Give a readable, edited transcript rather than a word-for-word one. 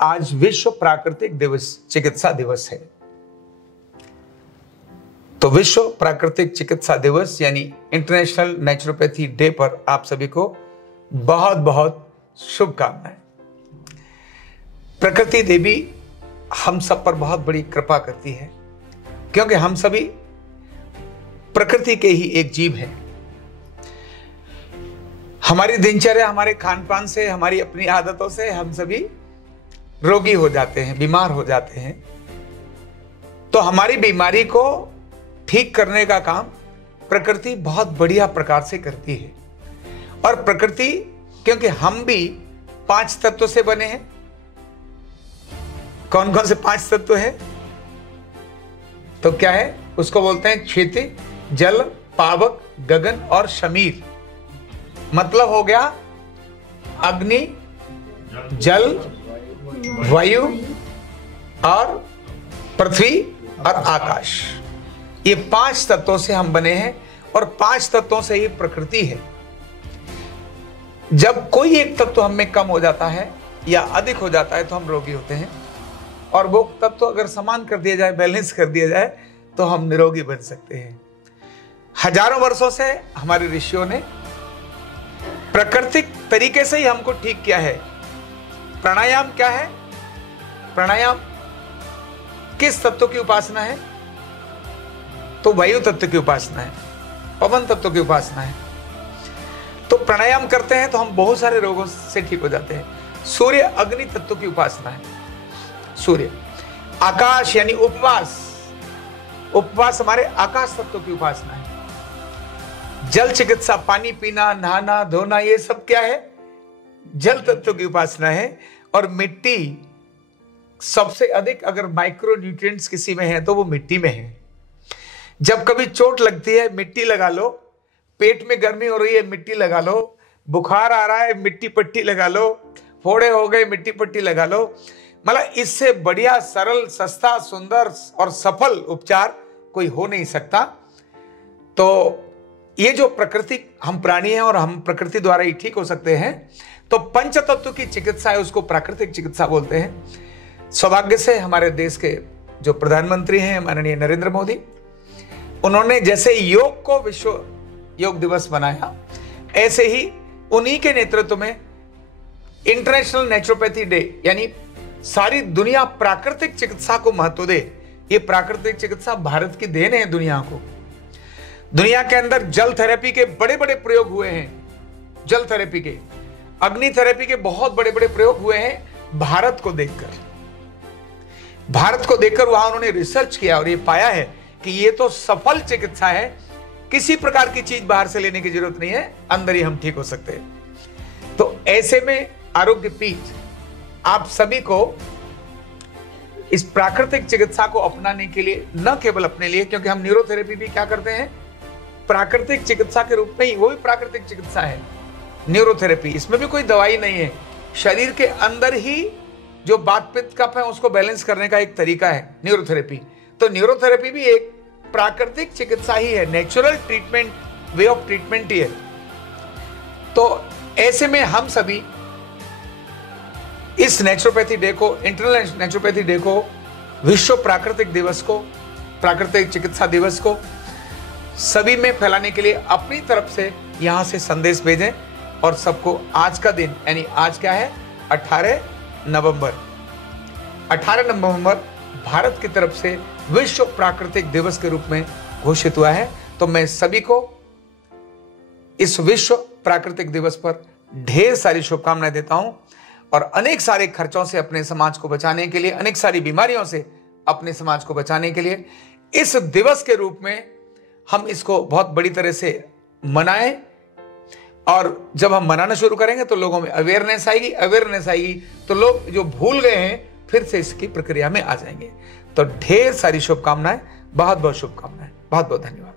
आज विश्व प्राकृतिक दिवस चिकित्सा दिवस है। तो विश्व प्राकृतिक चिकित्सा दिवस यानी इंटरनेशनल नेचुरोपैथी डे पर आप सभी को बहुत बहुत शुभकामनाएं। प्रकृति देवी हम सब पर बहुत बड़ी कृपा करती है, क्योंकि हम सभी प्रकृति के ही एक जीव हैं। हमारी दिनचर्या, हमारे खान पान से, हमारी अपनी आदतों से हम सभी रोगी हो जाते हैं, बीमार हो जाते हैं। तो हमारी बीमारी को ठीक करने का काम प्रकृति बहुत बढ़िया प्रकार से करती है। और प्रकृति, क्योंकि हम भी 5 तत्वों से बने हैं। कौन कौन से 5 तत्व हैं? तो क्या है? उसको बोलते हैं क्षितिज, जल, पावक, गगन और शमीर। मतलब हो गया अग्नि, जल, वायु और पृथ्वी और आकाश। ये 5 तत्वों से हम बने हैं और 5 तत्वों से ही प्रकृति है। जब कोई एक तत्व हम में कम हो जाता है या अधिक हो जाता है तो हम रोगी होते हैं, और वो तत्व अगर समान कर दिया जाए, बैलेंस कर दिया जाए, तो हम निरोगी बन सकते हैं। हजारों वर्षों से हमारे ऋषियों ने प्राकृतिक तरीके से ही हमको ठीक किया है। प्राणायाम क्या है? प्राणायाम किस तत्व की उपासना है? तो वायु तत्व की उपासना है, पवन तत्व की उपासना है। तो प्राणायाम करते हैं तो हम बहुत सारे रोगों से ठीक हो जाते हैं। सूर्य अग्नि तत्व की उपासना है, सूर्य। आकाश यानी उपवास, उपवास हमारे आकाश तत्व की उपासना है। जल चिकित्सा, पानी पीना, नहाना, धोना, ये सब क्या है? जल तत्व की उपासना है। और मिट्टी, सबसे अधिक अगर माइक्रो न्यूट्रिएंट्स किसी में है तो वो मिट्टी में है। जब कभी चोट लगती है, मिट्टी लगा लो। पेट में गर्मी हो रही है, मिट्टी लगा लो। बुखार आ रहा है, मिट्टी पट्टी लगा लो। फोड़े हो गए, मिट्टी पट्टी लगा लो। मतलब इससे बढ़िया, सरल, सस्ता, सुंदर और सफल उपचार कोई हो नहीं सकता। तो ये जो प्रकृति, हम प्राणी हैं और हम प्रकृति द्वारा ही ठीक हो सकते हैं। तो पंच तत्व की चिकित्सा है, उसको प्राकृतिक चिकित्सा बोलते हैं। सौभाग्य से हमारे देश के जो प्रधानमंत्री हैं माननीय नरेंद्र मोदी, उन्होंने जैसे योग को विश्व योग दिवस बनाया, ऐसे ही उन्हीं के नेतृत्व में इंटरनेशनल नेचुरोपैथी डे, यानी सारी दुनिया प्राकृतिक चिकित्सा को महत्व दे। ये प्राकृतिक चिकित्सा भारत की देन है दुनिया को। दुनिया के अंदर जल थेरेपी के बड़े बड़े प्रयोग हुए हैं। जल थेरेपी के, अग्नि थेरेपी के बहुत बड़े बड़े प्रयोग हुए हैं। भारत को देखकर वहां उन्होंने रिसर्च किया और ये पाया है कि ये तो सफल चिकित्सा है। किसी प्रकार की चीज बाहर से लेने की जरूरत नहीं है, अंदर ही हम ठीक हो सकते हैं। तो ऐसे में आरोग्य पीठ आप सभी को इस प्राकृतिक चिकित्सा को अपनाने के लिए, न केवल अपने लिए, क्योंकि हम न्यूरोथेरेपी भी क्या करते हैं? प्राकृतिक चिकित्सा के रूप में ही, वो भी प्राकृतिक चिकित्सा है न्यूरोथेरेपी। इसमें भी कोई दवाई नहीं है। शरीर के अंदर ही जो वात पित्त कफ है उसको बैलेंस करने का एक तरीका है न्यूरोथेरेपी। तो न्यूरोथेरेपी भी एक प्राकृतिक चिकित्सा ही है, natural treatment, way of treatment ही है। तो ऐसे में हम सभी इस नेचुरोपैथी डे को, इंटरनेशनल नेचुरोपैथी डे को, विश्व प्राकृतिक दिवस को, प्राकृतिक चिकित्सा दिवस को सभी में फैलाने के लिए अपनी तरफ से यहां से संदेश भेजें और सबको आज का दिन, यानी आज क्या है? 18 नवंबर 18 नवंबर भारत की तरफ से विश्व प्राकृतिक दिवस के रूप में घोषित हुआ है। तो मैं सभी को इस विश्व प्राकृतिक दिवस पर ढेर सारी शुभकामनाएं देता हूं और अनेक सारे खर्चों से अपने समाज को बचाने के लिए, अनेक सारी बीमारियों से अपने समाज को बचाने के लिए इस दिवस के रूप में हम इसको बहुत बड़ी तरह से मनाएं। और जब हम मनाना शुरू करेंगे तो लोगों में अवेयरनेस आएगी तो लोग जो भूल गए हैं फिर से इसकी प्रक्रिया में आ जाएंगे। तो ढेर सारी शुभकामनाएं, बहुत बहुत शुभकामनाएं, बहुत बहुत धन्यवाद।